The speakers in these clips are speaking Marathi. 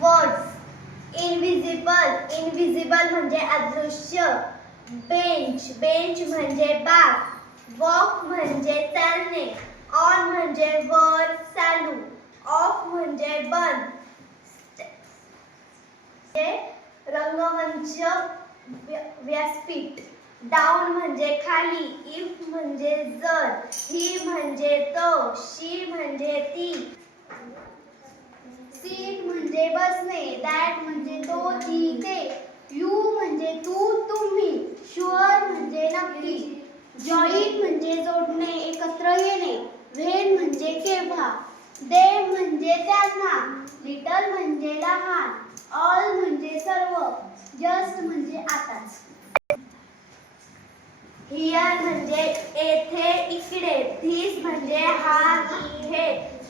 वर्ड्स इनविजिबल म्हणजे अदृश्य. बेंच म्हणजे बाक. वॉक म्हणजे चालणे. ऑन म्हणजे वर चालू. ऑफ म्हणजे बंद. रंगमंच व्यासपीठ. डाऊन म्हणजे खाली. इफ म्हणजे जर. ही म्हणजे तो. शी म्हणजे ती. सीट म्हणजे बसणे. दॅट म्हणजे तो ती ते. यू म्हणजे तू तुम्ही. शुअर म्हणजे नक्की. जॉईन म्हणजे जोडणे एकत्र येणे. व्हेन म्हणजे केव्हा. दे म्हणजे त्यांना. लिटल म्हणजे लहान. ऑल म्हणजे सर्व. जस्ट म्हणजे आताच. हियर म्हणजे येथे इकडे. धिस म्हणजे हा हे.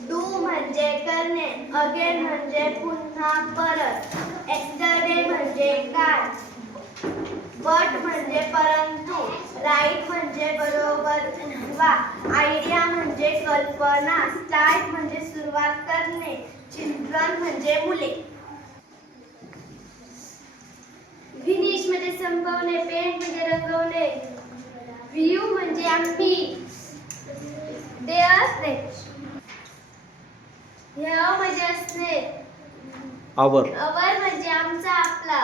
डू म्हणजे करणे. अगेन म्हणजे पुन्हा परत. एस्टरडे म्हणजे काल. बट म्हणजे परंतु. राईट म्हणजे बरोबर लिहा. आयडिया म्हणजे कल्पना. स्टार्ट म्हणजे सुरुवात करणे. चिल्ड्रन म्हणजे मुले. फिनिश म्हणजे संपवणे. पेंट म्हणजे रंगवणे. व्ह्यू म्हणजे आम्ही. देअर असणे. ह्या म्हणजे असणे. आवर म्हणजे आमचा आपला.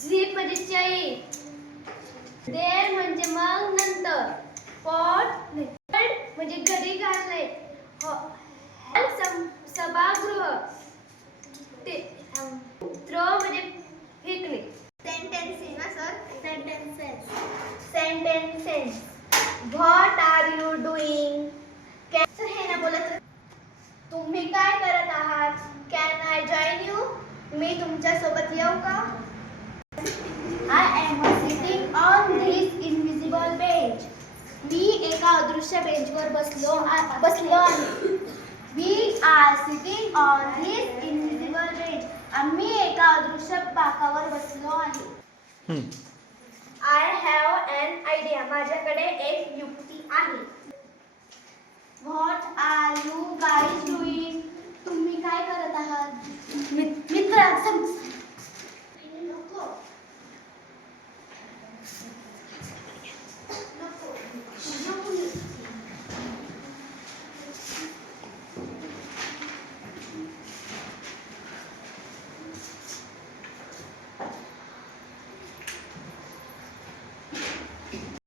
झीप म्हणजे चैन. देर म्हणजे मग नंतर. पॉट म्हणजे घडी घालणे. सभागृह. थ्रो म्हणजे फेकणे. Sentences. What are you doing. हे ना बोलत. तुम्ही काय करत आहात. Can I join you. मी तुमच्या सोबत येऊ का. I am sitting on this invisible bench. मी एका अदृश्य बेंचवर बसलो आहे. We are sitting on this invisible bench. आम्ही एका अदृश्य बाकावर बसलो आहे. I have an idea. माझ्याकडे एक युक्ती आहे.